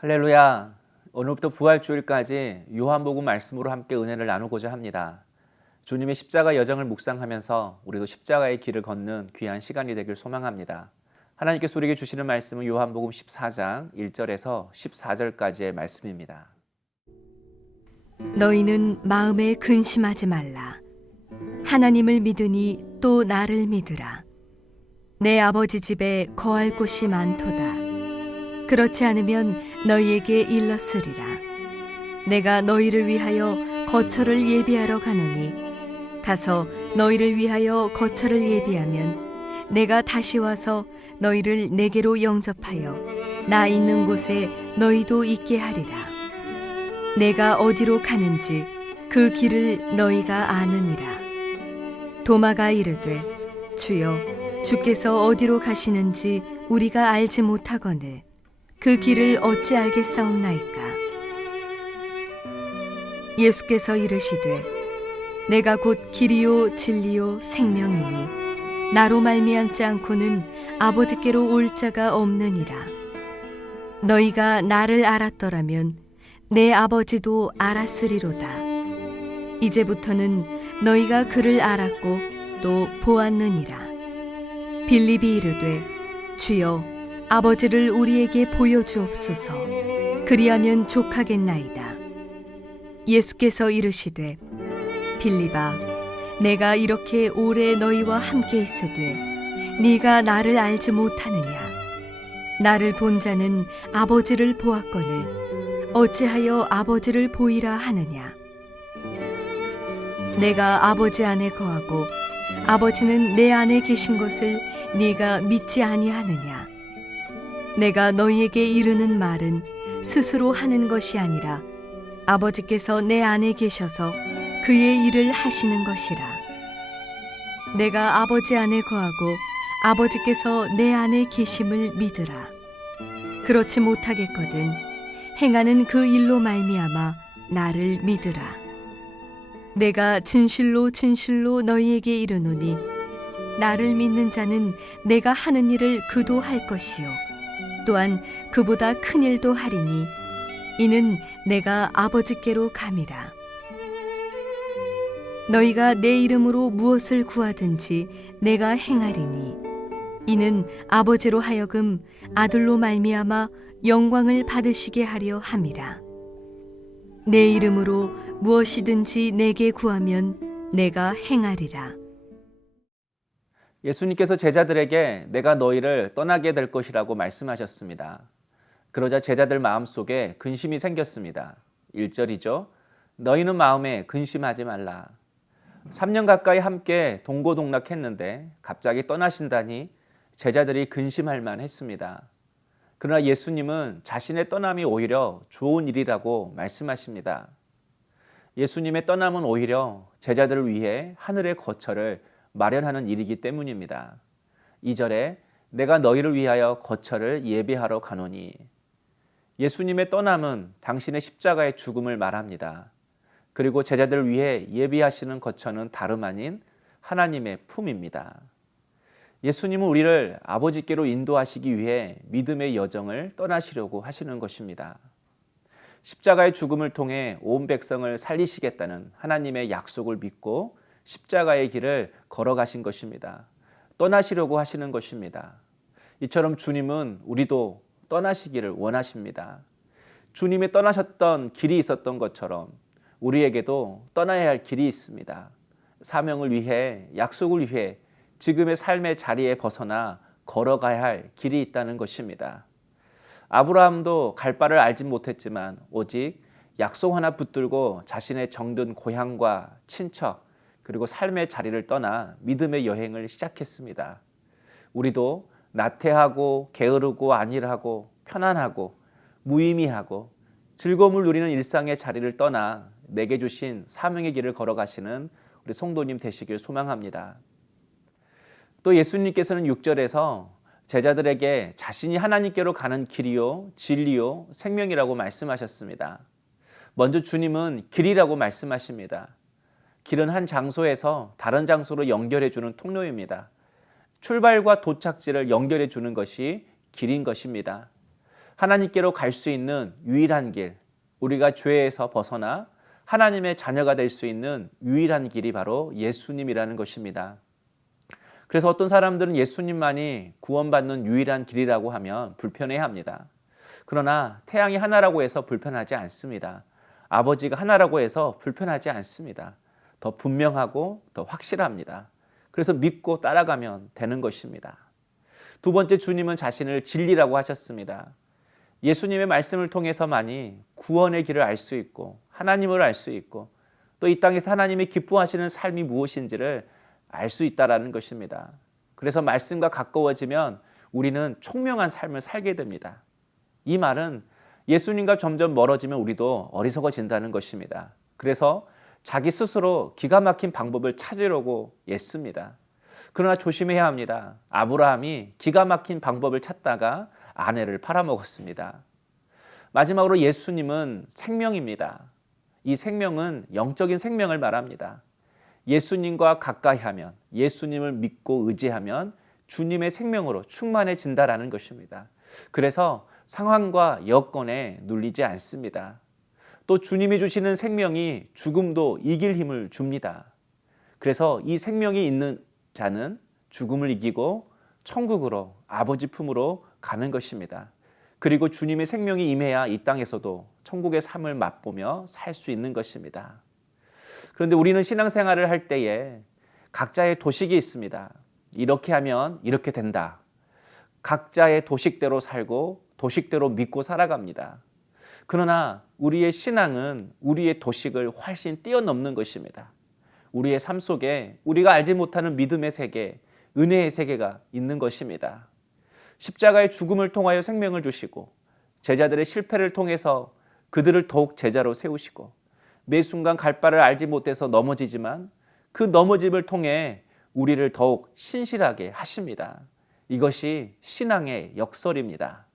할렐루야. 오늘부터 부활주일까지 요한복음 말씀으로 함께 은혜를 나누고자 합니다. 주님의 십자가 여정을 묵상하면서 우리도 십자가의 길을 걷는 귀한 시간이 되길 소망합니다. 하나님께서 우리에게 주시는 말씀은 요한복음 14장 1절에서 14절까지의 말씀입니다. 너희는 마음에 근심하지 말라. 하나님을 믿으니 또 나를 믿으라. 내 아버지 집에 거할 곳이 많도다. 그렇지 않으면 너희에게 일렀으리라. 내가 너희를 위하여 거처를 예비하러 가노니 가서 너희를 위하여 거처를 예비하면 내가 다시 와서 너희를 내게로 영접하여 나 있는 곳에 너희도 있게 하리라. 내가 어디로 가는지 그 길을 너희가 아느니라. 도마가 이르되 주여, 주께서 어디로 가시는지 우리가 알지 못하거늘 그 길을 어찌 알겠사옵나이까. 예수께서 이르시되 내가 곧 길이요 진리요 생명이니 나로 말미암지 않고는 아버지께로 올 자가 없느니라. 너희가 나를 알았더라면 내 아버지도 알았으리로다. 이제부터는 너희가 그를 알았고 또 보았느니라. 빌립이 이르되 주여, 아버지를 우리에게 보여주옵소서. 그리하면 족하겠나이다. 예수께서 이르시되 빌립아, 내가 이렇게 오래 너희와 함께 있으되 네가 나를 알지 못하느냐? 나를 본 자는 아버지를 보았거늘 어찌하여 아버지를 보이라 하느냐? 내가 아버지 안에 거하고 아버지는 내 안에 계신 것을 네가 믿지 아니하느냐? 내가 너희에게 이르는 말은 스스로 하는 것이 아니라 아버지께서 내 안에 계셔서 그의 일을 하시는 것이라. 내가 아버지 안에 거하고 아버지께서 내 안에 계심을 믿으라. 그렇지 못하겠거든 행하는 그 일로 말미암아 나를 믿으라. 내가 진실로 진실로 너희에게 이르노니 나를 믿는 자는 내가 하는 일을 그도 할 것이요 또한 그보다 큰 일도 하리니 이는 내가 아버지께로 감이라. 너희가 내 이름으로 무엇을 구하든지 내가 행하리니 이는 아버지로 하여금 아들로 말미암아 영광을 받으시게 하려 함이라. 내 이름으로 무엇이든지 내게 구하면 내가 행하리라. 예수님께서 제자들에게 내가 너희를 떠나게 될 것이라고 말씀하셨습니다. 그러자 제자들 마음속에 근심이 생겼습니다. 1절이죠. 너희는 마음에 근심하지 말라. 3년 가까이 함께 동고동락했는데 갑자기 떠나신다니 제자들이 근심할 만했습니다. 그러나 예수님은 자신의 떠남이 오히려 좋은 일이라고 말씀하십니다. 예수님의 떠남은 오히려 제자들을 위해 하늘의 거처를 마련하는 일이기 때문입니다. 2절에 내가 너희를 위하여 거처를 예비하러 가노니, 예수님의 떠남은 당신의 십자가의 죽음을 말합니다. 그리고 제자들을 위해 예비하시는 거처는 다름 아닌 하나님의 품입니다. 예수님은 우리를 아버지께로 인도하시기 위해 믿음의 여정을 떠나시려고 하시는 것입니다. 십자가의 죽음을 통해 온 백성을 살리시겠다는 하나님의 약속을 믿고 십자가의 길을 걸어가신 것입니다. 떠나시려고 하시는 것입니다. 이처럼 주님은 우리도 떠나시기를 원하십니다. 주님이 떠나셨던 길이 있었던 것처럼 우리에게도 떠나야 할 길이 있습니다. 사명을 위해, 약속을 위해 지금의 삶의 자리에 벗어나 걸어가야 할 길이 있다는 것입니다. 아브라함도 갈 바를 알지 못했지만 오직 약속 하나 붙들고 자신의 정든 고향과 친척 그리고 삶의 자리를 떠나 믿음의 여행을 시작했습니다. 우리도 나태하고 게으르고 안일하고 편안하고 무의미하고 즐거움을 누리는 일상의 자리를 떠나 내게 주신 사명의 길을 걸어가시는 우리 성도님 되시길 소망합니다. 또 예수님께서는 6절에서 제자들에게 자신이 하나님께로 가는 길이요 진리요 생명이라고 말씀하셨습니다. 먼저 주님은 길이라고 말씀하십니다. 길은 한 장소에서 다른 장소로 연결해 주는 통로입니다. 출발과 도착지를 연결해 주는 것이 길인 것입니다. 하나님께로 갈 수 있는 유일한 길, 우리가 죄에서 벗어나 하나님의 자녀가 될 수 있는 유일한 길이 바로 예수님이라는 것입니다. 그래서 어떤 사람들은 예수님만이 구원받는 유일한 길이라고 하면 불편해합니다. 그러나 태양이 하나라고 해서 불편하지 않습니다. 아버지가 하나라고 해서 불편하지 않습니다. 더 분명하고 더 확실합니다. 그래서 믿고 따라가면 되는 것입니다. 두 번째, 주님은 자신을 진리라고 하셨습니다. 예수님의 말씀을 통해서만이 구원의 길을 알 수 있고 하나님을 알 수 있고 또 이 땅에서 하나님이 기뻐하시는 삶이 무엇인지를 알 수 있다라는 것입니다. 그래서 말씀과 가까워지면 우리는 총명한 삶을 살게 됩니다. 이 말은 예수님과 점점 멀어지면 우리도 어리석어진다는 것입니다. 그래서 자기 스스로 기가 막힌 방법을 찾으려고 애씁니다. 그러나 조심해야 합니다. 아브라함이 기가 막힌 방법을 찾다가 아내를 팔아먹었습니다. 마지막으로 예수님은 생명입니다. 이 생명은 영적인 생명을 말합니다. 예수님과 가까이 하면, 예수님을 믿고 의지하면 주님의 생명으로 충만해진다라는 것입니다. 그래서 상황과 여건에 눌리지 않습니다. 또 주님이 주시는 생명이 죽음도 이길 힘을 줍니다. 그래서 이 생명이 있는 자는 죽음을 이기고 천국으로 아버지 품으로 가는 것입니다. 그리고 주님의 생명이 임해야 이 땅에서도 천국의 삶을 맛보며 살 수 있는 것입니다. 그런데 우리는 신앙생활을 할 때에 각자의 도식이 있습니다. 이렇게 하면 이렇게 된다. 각자의 도식대로 살고 도식대로 믿고 살아갑니다. 그러나 우리의 신앙은 우리의 도식을 훨씬 뛰어넘는 것입니다. 우리의 삶 속에 우리가 알지 못하는 믿음의 세계, 은혜의 세계가 있는 것입니다. 십자가의 죽음을 통하여 생명을 주시고 제자들의 실패를 통해서 그들을 더욱 제자로 세우시고 매 순간 갈 바를 알지 못해서 넘어지지만 그 넘어짐을 통해 우리를 더욱 신실하게 하십니다. 이것이 신앙의 역설입니다.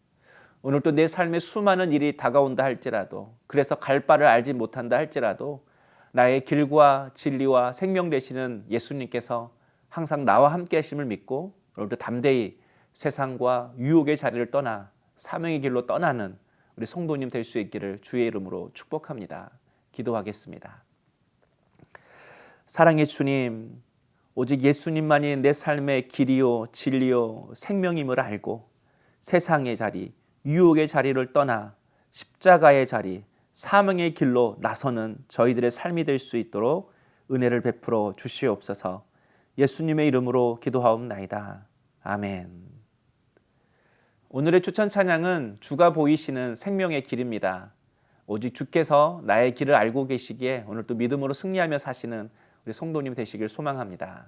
오늘도 내 삶에 수많은 일이 다가온다 할지라도, 그래서 갈 바를 알지 못한다 할지라도 나의 길과 진리와 생명 되시는 예수님께서 항상 나와 함께 하심을 믿고 오늘도 담대히 세상과 유혹의 자리를 떠나 사명의 길로 떠나는 우리 성도님 될 수 있기를 주의 이름으로 축복합니다. 기도하겠습니다. 사랑의 주님, 오직 예수님만이 내 삶의 길이요 진리요 생명임을 알고 세상의 자리, 유혹의 자리를 떠나 십자가의 자리, 사명의 길로 나서는 저희들의 삶이 될 수 있도록 은혜를 베풀어 주시옵소서. 예수님의 이름으로 기도하옵나이다. 아멘. 오늘의 추천 찬양은 주가 보이시는 생명의 길입니다. 오직 주께서 나의 길을 알고 계시기에 오늘 또 믿음으로 승리하며 사시는 우리 성도님 되시길 소망합니다.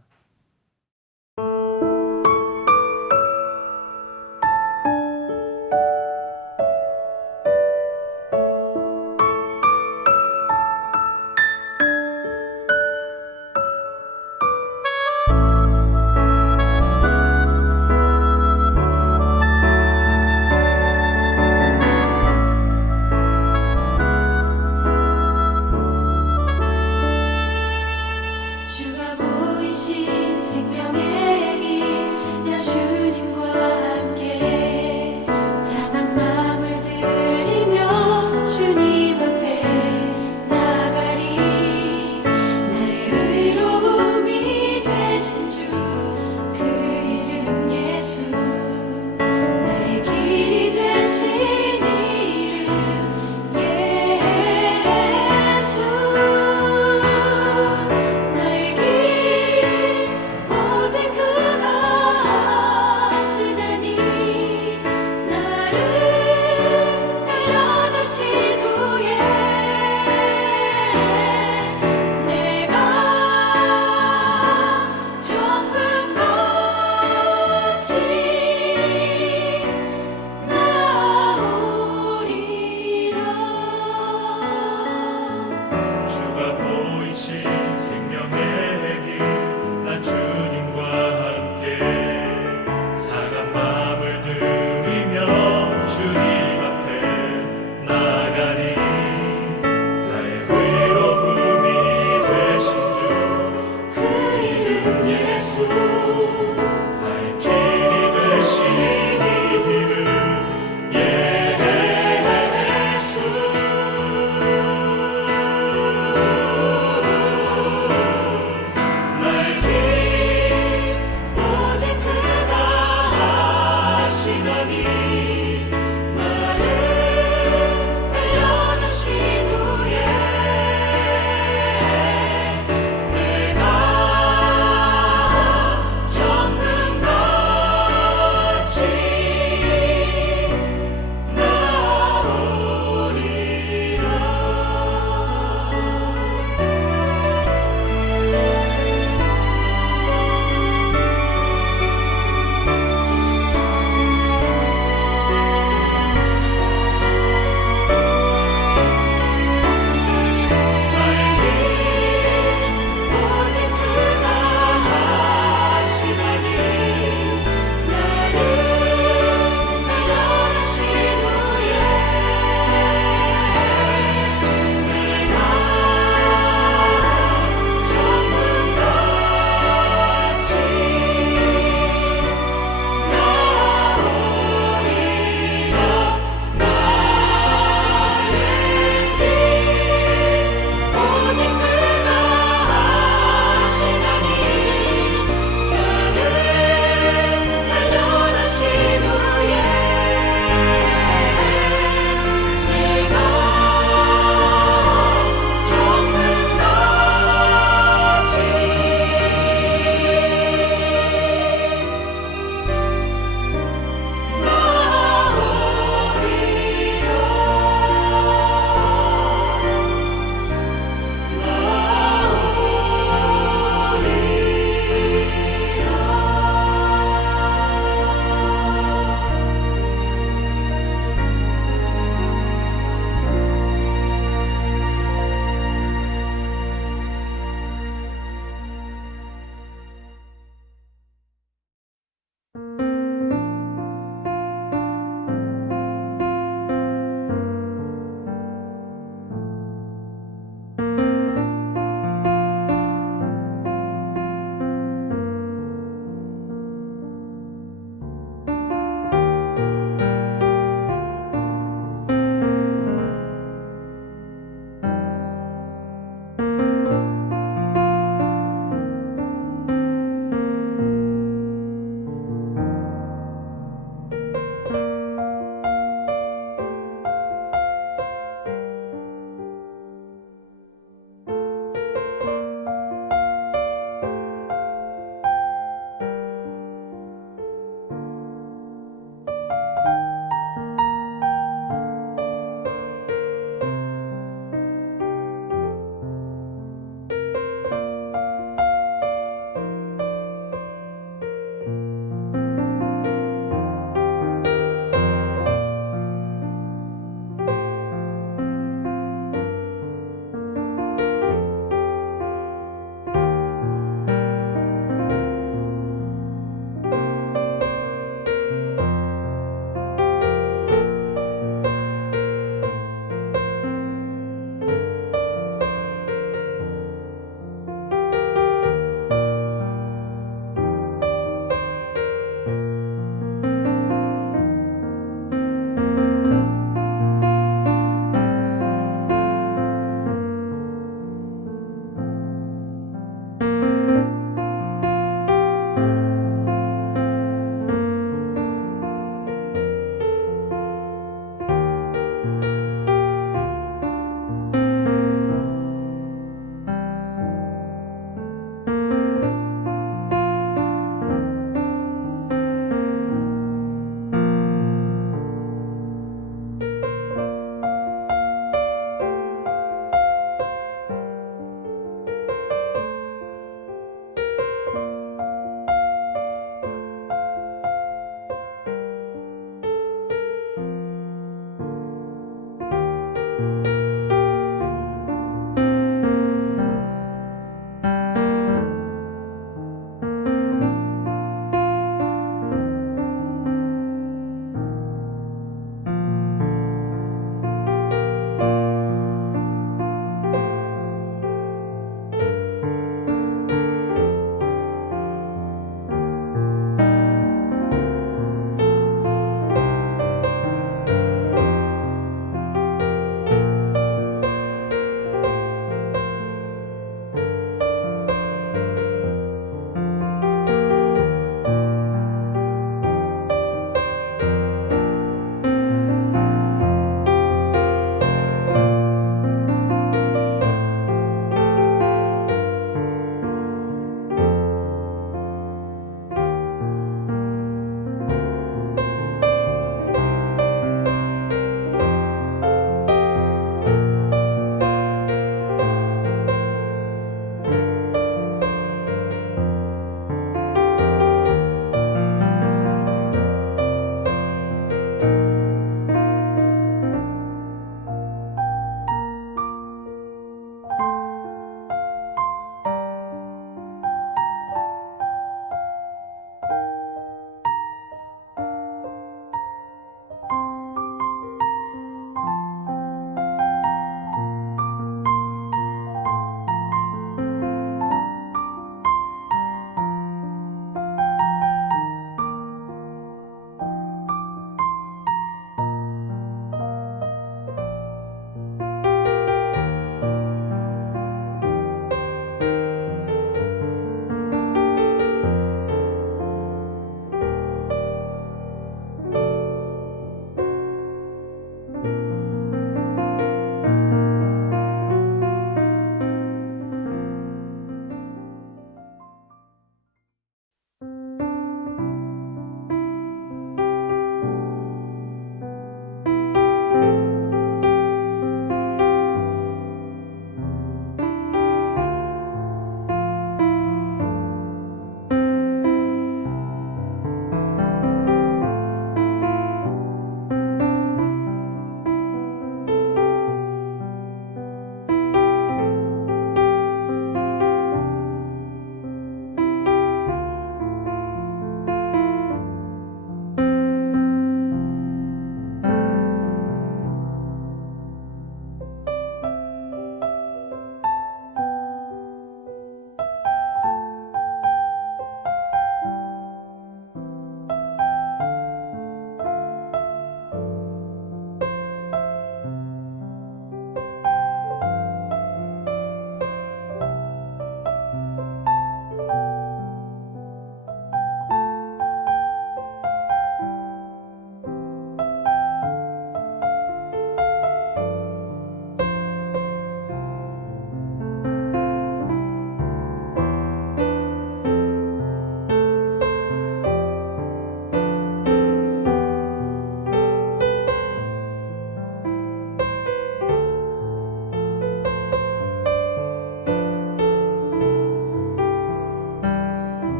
주가 보이신 생명의 길, 나 주님과 함께 상한 마음을 들이며 주님 앞에 나가리. 나의 의로움이 되신 주, 그 이름 예수, 나의 길이 되신 이름 예수. 나의 길 오직 그가 하시다니. 나를 날려내신